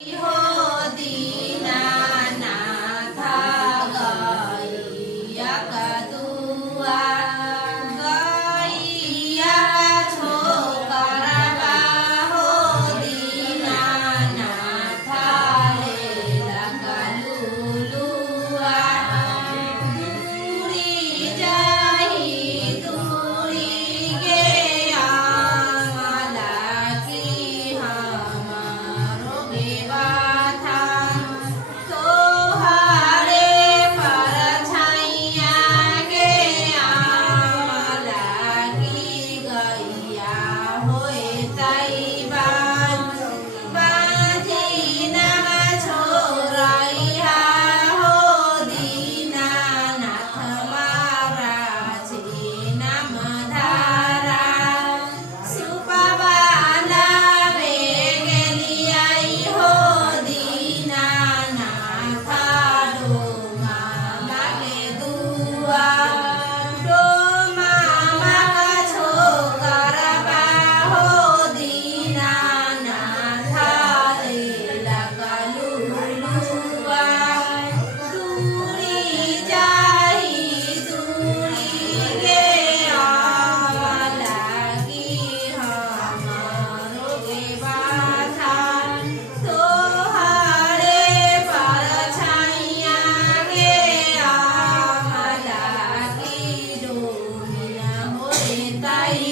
हो दीनानाथ गैया का दुआ गैया छोकरबा हो दीनानाथ लेला का लुलुआ दूरी जाही दूरी गे आमला की हमारो बेवाथा तोहारे परछाइया गे आमला की गैया होए तैबान बाजीना छोराइया हो दीनानाथ महाराज नाम धारा सुपवाला बेगलियाई हो दीनानाथ डो मामा के दुआ डो मामा का छोकरबा हो दीनानाथ लेला का लुलुआ दूरी जाही दूरी गे आमला की हमारो बेवाथा तोहारे परछाइया गे आमला की डोमिया होए ताई